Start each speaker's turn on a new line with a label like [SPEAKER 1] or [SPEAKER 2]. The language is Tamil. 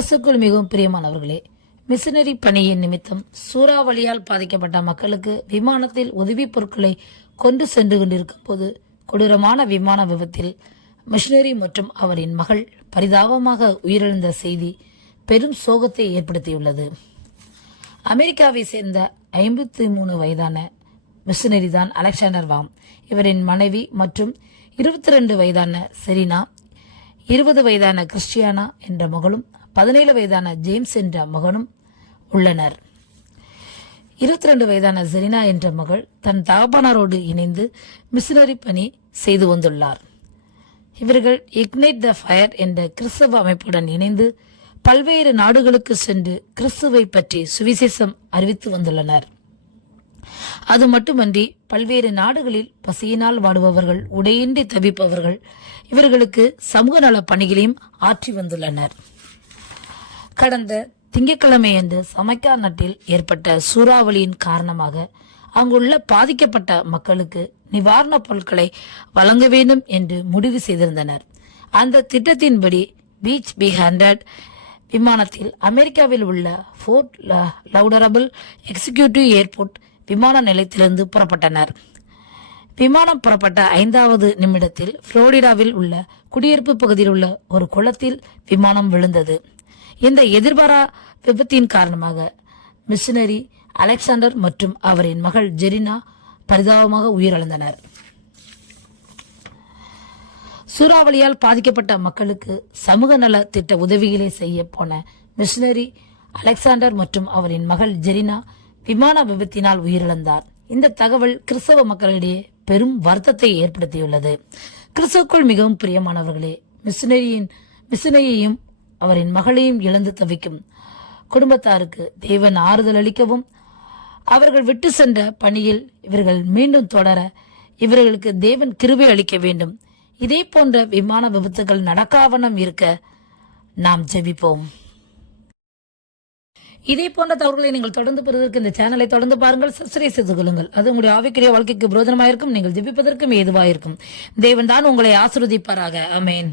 [SPEAKER 1] கிறிஸ்துக்குள் மிகவும் பிரியமானவர்களே மிஷினரி பணியின் நிமித்தம் சூறாவளியால் பாதிக்கப்பட்ட மக்களுக்கு விமானத்தில் உதவிப் பொருட்களை கொண்டு சென்று கொண்டிருக்கும் போது கொடூரமான விமான விபத்தில் மிஷினரி மற்றும் அவரின் மகள் பரிதாபமாக உயிரிழந்த செய்தி பெரும் சோகத்தை ஏற்படுத்தியுள்ளது. அமெரிக்காவை சேர்ந்த ஐம்பத்தி மூணு வயதான மிஷினரி தான் அலெக்சாண்டர் வாம். இவரின் மனைவி மற்றும் இருபத்தி ரெண்டு வயதான செரீனா இருபது வயதான கிறிஸ்டியானா என்ற மகளும் பதினேழு வயதான ஜேம்ஸ் என்ற மகனும் உள்ளனர். இருபத்தி ரெண்டு வயதான செரீனா என்ற மகள் தன் தகப்பனாரோடு இணைந்து மிஷினரி பணி செய்து வந்துள்ளார். இவர்கள் இக்னைட் த ஃபயர் என்ற கிறிஸ்தவ அமைப்புடன் இணைந்து பல்வேறு நாடுகளுக்கு சென்று கிறிஸ்துவை பற்றி சுவிசேஷம் அறிவித்து வந்துள்ளனர். அது மட்டுமன்றி பல்வேறு நாடுகளில் பசியினால் வாடுபவர்கள் உடையின்றி தவிப்பவர்கள் இவர்களுக்கு சமூக நல பணிகளையும் ஆற்றி வந்துள்ளனர். கடந்த திங்கட்கிழமையன்று சமைக்கா நாட்டில் ஏற்பட்ட சூறாவளியின் காரணமாக அங்குள்ள பாதிக்கப்பட்ட மக்களுக்கு நிவாரணப் பொருட்களை வழங்க வேண்டும் என்று முடிவு செய்திருந்தனர். அந்த திட்டத்தின்படி பீச் பி ஹண்ட்ரட் விமானத்தில் அமெரிக்காவில் உள்ள ஃபோர்ட் ல- லவுடரபிள் எக்ஸிகியூட்டிவ் ஏர்போர்ட் விமான நிலையத்திலிருந்து புறப்பட்டனர். விமானம் புறப்பட்ட ஐந்தாவது நிமிடத்தில் புளோரிடாவில் உள்ள குடியிருப்பு பகுதியில் உள்ள ஒரு குளத்தில் விமானம் விழுந்தது. இந்த எதிர்பாரா விபத்தின் காரணமாக மிஷினரி அலெக்சாண்டர் மற்றும் அவரின் மகள் ஜெரினா பரிதாபமாக உயிரிழந்தனர். சூறாவளியால் பாதிக்கப்பட்ட மக்களுக்கு சமூக நல திட்ட உதவிகளை செய்ய போன மிஷினரி அலெக்சாண்டர் மற்றும் அவரின் மகள் ஜெரினா விமான விபத்தினால் உயிரிழந்தார். இந்த தகவல் கிறிஸ்தவ மக்களிடையே பெரும் வருத்தத்தை ஏற்படுத்தியுள்ளது. கிறிஸ்துவுக்குள் மிகவும் பிரியமானவர்களே மிஷினரியின் மிஷனரியையும் அவரின் மகளையும் இழந்து தவிக்கும் குடும்பத்தாருக்கு தேவன் ஆறுதல் அளிக்கவும் அவர்கள் விட்டு சென்ற பணியில் இவர்கள் மீண்டும் தொடர இவர்களுக்கு தேவன் கிருபை அளிக்க வேண்டும். இதே போன்ற விமான விபத்துகள் நடக்காவண்ணம் இருக்க நாம் ஜெபிப்போம். இதே போன்ற தகவல்களை நீங்கள் தொடர்ந்து பெறுவதற்கு இந்த சேனலை தொடர்ந்து பாருங்கள். சப்ஸ்கிரைப் செய்து கொள்ளுங்கள். அது உங்களுடைய ஆவிக்குரிய வாழ்க்கைக்கு பிரோஜனமாயிருக்கும் நீங்கள் ஜெபிப்பதற்கும் ஏதுவாயிருக்கும். தேவன் தான் உங்களை ஆசிர்வதிப்பாராக. அமேன்